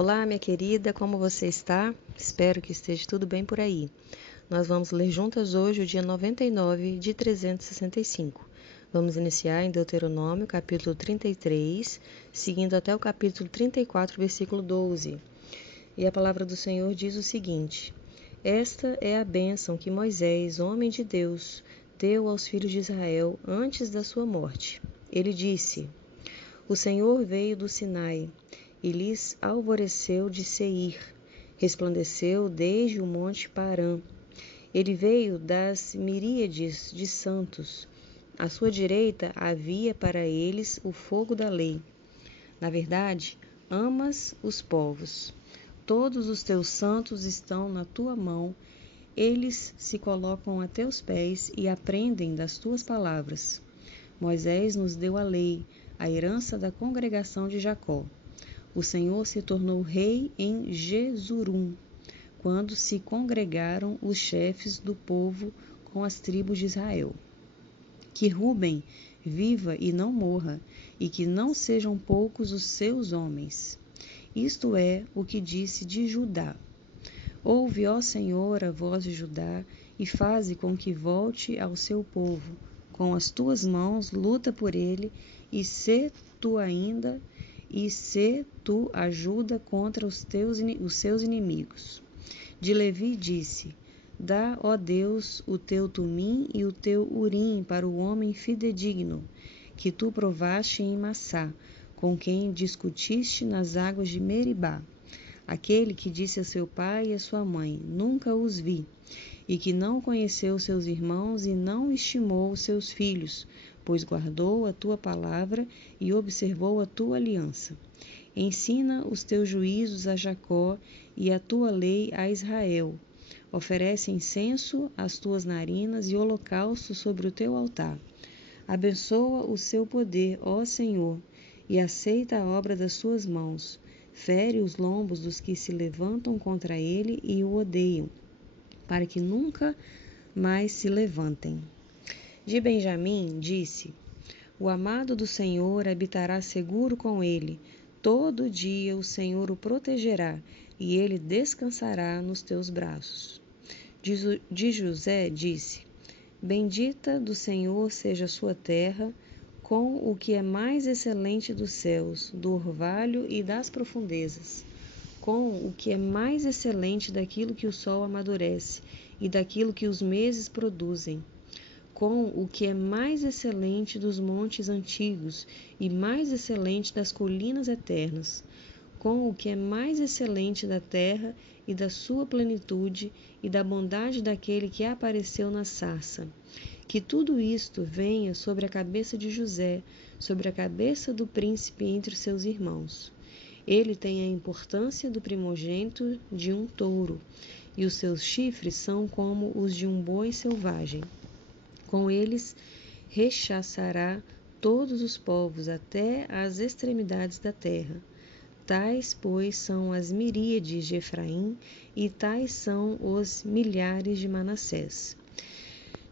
Olá, minha querida, como você está? Espero que esteja tudo bem por aí. Nós vamos ler juntas hoje o dia 99 de 365. Vamos iniciar em Deuteronômio, capítulo 33, seguindo até o capítulo 34, versículo 12. E a palavra do Senhor diz o seguinte: Esta é a bênção que Moisés, homem de Deus, deu aos filhos de Israel antes da sua morte. Ele disse: O Senhor veio do Sinai e lhes alvoreceu de Seir, resplandeceu desde o monte Parã. Ele veio das miríades de santos. À sua direita havia para eles o fogo da lei. Na verdade, amas os povos. Todos os teus santos estão na tua mão. Eles se colocam a teus pés e aprendem das tuas palavras. Moisés nos deu a lei, a herança da congregação de Jacó. O Senhor se tornou rei em Jesurum, quando se congregaram os chefes do povo com as tribos de Israel. Que Ruben viva e não morra, e que não sejam poucos os seus homens. Isto é o que disse de Judá. Ouve, ó Senhor, a voz de Judá, e faze com que volte ao seu povo. Com as tuas mãos luta por ele, e se tu ajuda contra os seus inimigos. De Levi disse: Dá, ó Deus, o teu tumim e o teu urim para o homem fidedigno, que tu provaste em Massá, com quem discutiste nas águas de Meribá. Aquele que disse a seu pai e a sua mãe: Nunca os vi, e que não conheceu seus irmãos e não estimou os seus filhos, pois guardou a tua palavra e observou a tua aliança. Ensina os teus juízos a Jacó e a tua lei a Israel. Oferece incenso às tuas narinas e holocausto sobre o teu altar. Abençoa o seu poder, ó Senhor, e aceita a obra das suas mãos. Fere os lombos dos que se levantam contra ele e o odeiam, para que nunca mais se levantem. De Benjamim disse: O amado do Senhor habitará seguro com ele. Todo dia o Senhor o protegerá, e ele descansará nos teus braços. De José disse: Bendita do Senhor seja a sua terra, com o que é mais excelente dos céus, do orvalho e das profundezas, com o que é mais excelente daquilo que o sol amadurece e daquilo que os meses produzem, com o que é mais excelente dos montes antigos e mais excelente das colinas eternas, com o que é mais excelente da terra e da sua plenitude e da bondade daquele que apareceu na sarça. Que tudo isto venha sobre a cabeça de José, sobre a cabeça do príncipe entre os seus irmãos. Ele tem a importância do primogênito de um touro, e os seus chifres são como os de um boi selvagem. Com eles rechaçará todos os povos até as extremidades da terra. Tais, pois, são as miríades de Efraim, e tais são os milhares de Manassés.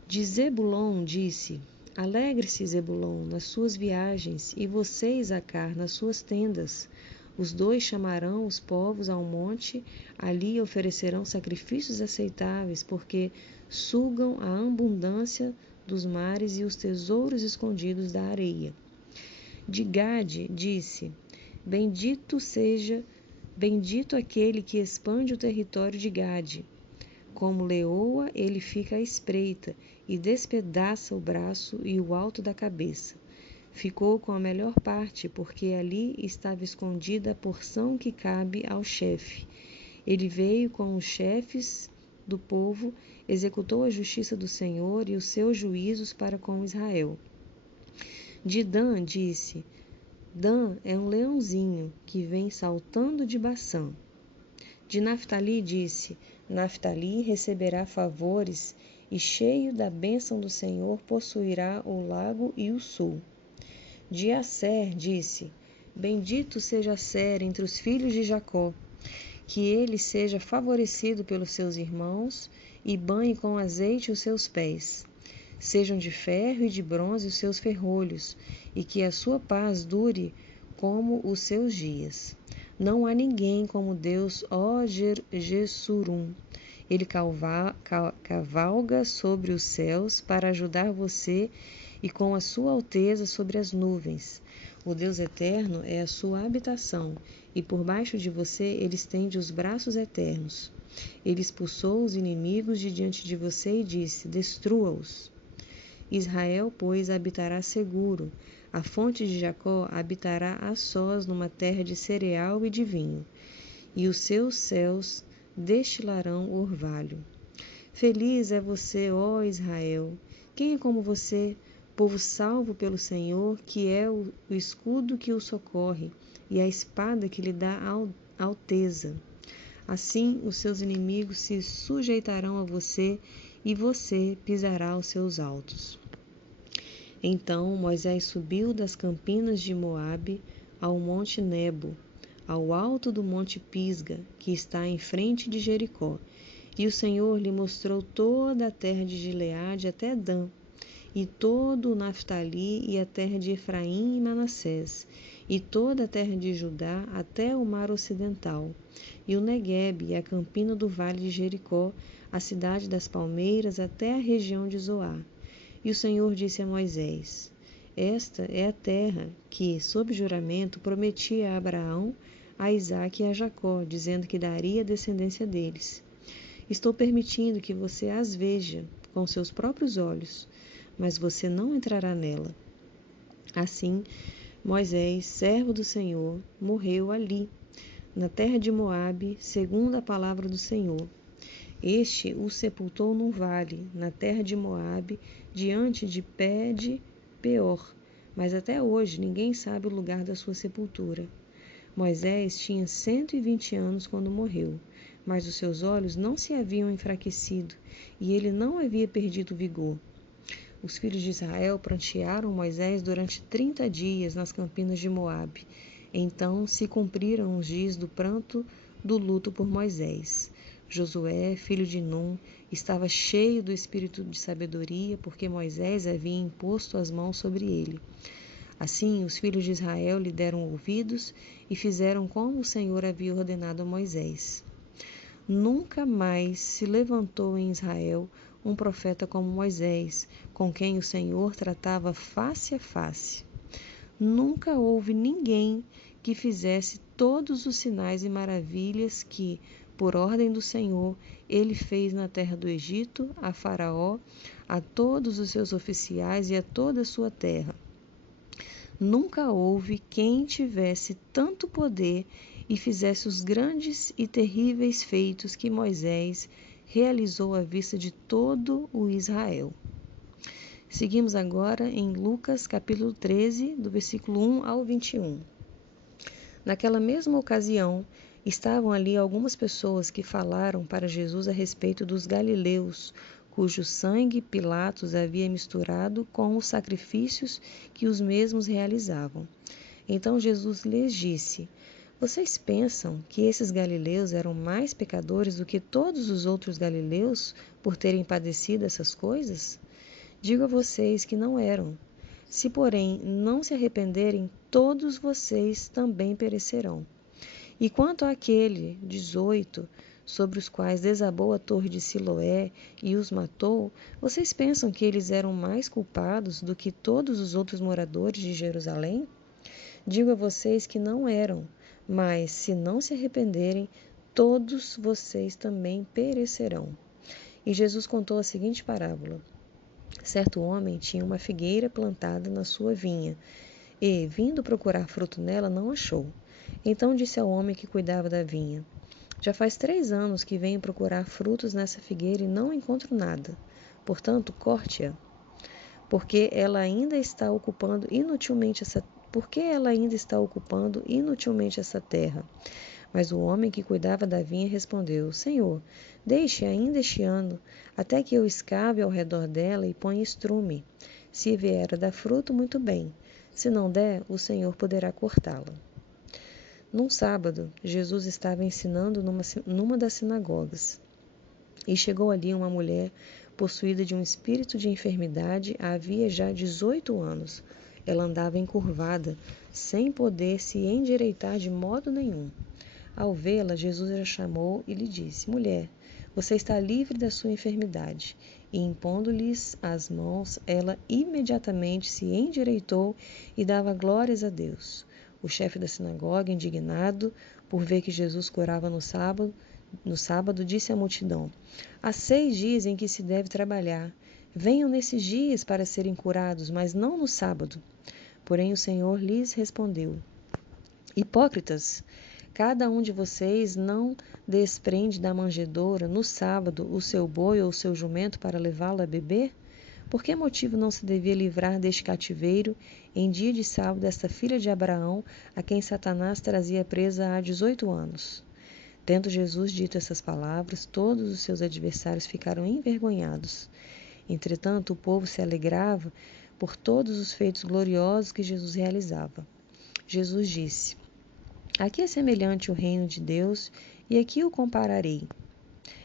De Zebulon disse: Alegre-se Zebulon nas suas viagens, e você, Isacar, nas suas tendas. Os dois chamarão os povos ao monte, ali oferecerão sacrifícios aceitáveis, porque sugam a abundância dos mares e os tesouros escondidos da areia. De Gade disse: Bendito aquele que expande o território de Gade. Como leoa, ele fica à espreita e despedaça o braço e o alto da cabeça. Ficou com a melhor parte, porque ali estava escondida a porção que cabe ao chefe. Ele veio com os chefes do povo, executou a justiça do Senhor e os seus juízos para com Israel. De Dan disse: Dan é um leãozinho que vem saltando de Baçã. De Naftali disse: Naftali receberá favores e, cheio da bênção do Senhor, possuirá o lago e o sul. De Asser disse: Bendito seja Asser entre os filhos de Jacó, que ele seja favorecido pelos seus irmãos e banhe com azeite os seus pés. Sejam de ferro e de bronze os seus ferrolhos, e que a sua paz dure como os seus dias. Não há ninguém como Deus, ó Jessurum. Ele cavalga sobre os céus para ajudar você e com a sua alteza sobre as nuvens. O Deus eterno é a sua habitação, e por baixo de você ele estende os braços eternos. Ele expulsou os inimigos de diante de você e disse: destrua-os. Israel, pois, habitará seguro. A fonte de Jacó habitará a sós numa terra de cereal e de vinho, e os seus céus destilarão orvalho. Feliz é você, ó Israel! Quem é como você, povo salvo pelo Senhor, que é o escudo que o socorre e a espada que lhe dá alteza? Assim os seus inimigos se sujeitarão a você e você pisará os seus altos. Então Moisés subiu das campinas de Moabe ao monte Nebo, ao alto do monte Pisga, que está em frente de Jericó. E o Senhor lhe mostrou toda a terra de Gileade até Dan, e todo o Naftali, e a terra de Efraim e Manassés, e toda a terra de Judá até o mar ocidental, e o Neguebe, e a campina do vale de Jericó, a cidade das palmeiras, até a região de Zoar. E o Senhor disse a Moisés: esta é a terra que, sob juramento, prometia a Abraão, a Isaque e a Jacó, dizendo que daria a descendência deles. Estou permitindo que você as veja com seus próprios olhos, mas você não entrará nela. Assim, Moisés, servo do Senhor, morreu ali, na terra de Moabe, segundo a palavra do Senhor. Este o sepultou num vale, na terra de Moabe, diante de Pede-Peor, mas até hoje ninguém sabe o lugar da sua sepultura. Moisés tinha 120 anos quando morreu, mas os seus olhos não se haviam enfraquecido, e ele não havia perdido o vigor. Os filhos de Israel prantearam Moisés durante 30 dias nas campinas de Moabe. Então se cumpriram os dias do pranto do luto por Moisés. Josué, filho de Num, estava cheio do espírito de sabedoria, porque Moisés havia imposto as mãos sobre ele. Assim, os filhos de Israel lhe deram ouvidos e fizeram como o Senhor havia ordenado a Moisés. Nunca mais se levantou em Israel um profeta como Moisés, com quem o Senhor tratava face a face. Nunca houve ninguém que fizesse todos os sinais e maravilhas que, por ordem do Senhor, ele fez na terra do Egito, a Faraó, a todos os seus oficiais e a toda a sua terra. Nunca houve quem tivesse tanto poder e fizesse os grandes e terríveis feitos que Moisés realizou à vista de todo o Israel. Seguimos agora em Lucas capítulo 13, do versículo 1 ao 21. Naquela mesma ocasião, estavam ali algumas pessoas que falaram para Jesus a respeito dos galileus, cujo sangue Pilatos havia misturado com os sacrifícios que os mesmos realizavam. Então Jesus lhes disse: vocês pensam que esses galileus eram mais pecadores do que todos os outros galileus por terem padecido essas coisas? Digo a vocês que não eram. Se, porém, não se arrependerem, todos vocês também perecerão. E quanto àquele 18, sobre os quais desabou a torre de Siloé e os matou, vocês pensam que eles eram mais culpados do que todos os outros moradores de Jerusalém? Digo a vocês que não eram, mas se não se arrependerem, todos vocês também perecerão. E Jesus contou a seguinte parábola. Certo homem tinha uma figueira plantada na sua vinha, e, vindo procurar fruto nela, não achou. Então disse ao homem que cuidava da vinha: já faz 3 anos que venho procurar frutos nessa figueira e não encontro nada. Portanto, corte-a, porque ela ainda está ocupando inutilmente essa terra. Mas o homem que cuidava da vinha respondeu: Senhor, deixe ainda este ano, até que eu escave ao redor dela e ponha estrume. Se vier a dar fruto, muito bem. Se não der, o Senhor poderá cortá-la. Num sábado, Jesus estava ensinando numa das sinagogas. E chegou ali uma mulher possuída de um espírito de enfermidade havia já 18 anos. Ela andava encurvada, sem poder se endireitar de modo nenhum. Ao vê-la, Jesus a chamou e lhe disse: Mulher, você está livre da sua enfermidade. E impondo-lhes as mãos, ela imediatamente se endireitou e dava glórias a Deus. O chefe da sinagoga, indignado por ver que Jesus curava no sábado, disse à multidão: Há 6 dias em que se deve trabalhar. Venham nesses dias para serem curados, mas não no sábado. Porém o Senhor lhes respondeu: Hipócritas, cada um de vocês não desprende da manjedoura no sábado o seu boi ou o seu jumento para levá-lo a beber? Por que motivo não se devia livrar deste cativeiro em dia de sábado esta filha de Abraão, a quem Satanás trazia presa há 18 anos? Tendo Jesus dito essas palavras, todos os seus adversários ficaram envergonhados. Entretanto, o povo se alegrava por todos os feitos gloriosos que Jesus realizava. Jesus disse: Aqui é semelhante o reino de Deus, e aqui o compararei.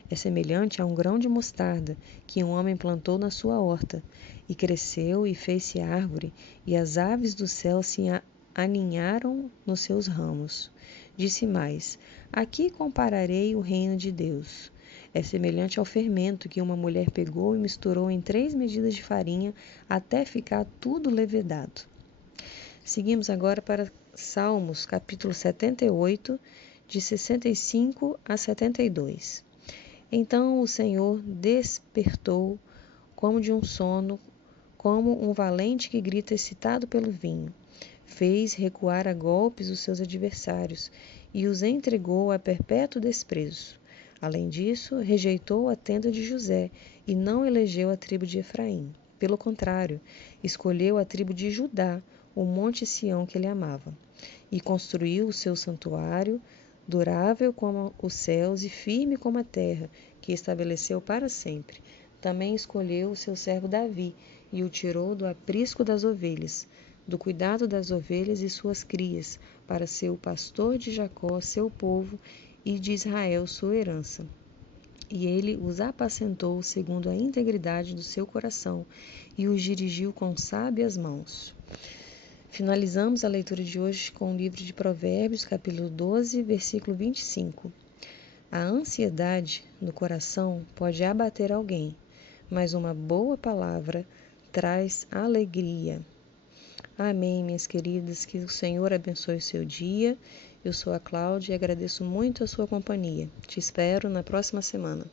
É semelhante a um grão de mostarda que um homem plantou na sua horta, e cresceu e fez-se árvore, e as aves do céu se aninharam nos seus ramos. Disse mais: Aqui compararei o reino de Deus. É semelhante ao fermento que uma mulher pegou e misturou em 3 medidas de farinha até ficar tudo levedado. Seguimos agora para Salmos, capítulo 78, de 65 a 72. Então o Senhor despertou como de um sono, como um valente que grita excitado pelo vinho. Fez recuar a golpes os seus adversários e os entregou a perpétuo desprezo. Além disso, rejeitou a tenda de José e não elegeu a tribo de Efraim. Pelo contrário, escolheu a tribo de Judá, o monte Sião que ele amava, e construiu o seu santuário, durável como os céus e firme como a terra, que estabeleceu para sempre. Também escolheu o seu servo Davi e o tirou do aprisco das ovelhas, do cuidado das ovelhas e suas crias, para ser o pastor de Jacó, seu povo, e de Israel, sua herança. E ele os apacentou segundo a integridade do seu coração e os dirigiu com sábias mãos. Finalizamos a leitura de hoje com o livro de Provérbios, capítulo 12, versículo 25. A ansiedade no coração pode abater alguém, mas uma boa palavra traz alegria. Amém, minhas queridas, que o Senhor abençoe o seu dia. Eu sou a Cláudia e agradeço muito a sua companhia. Te espero na próxima semana.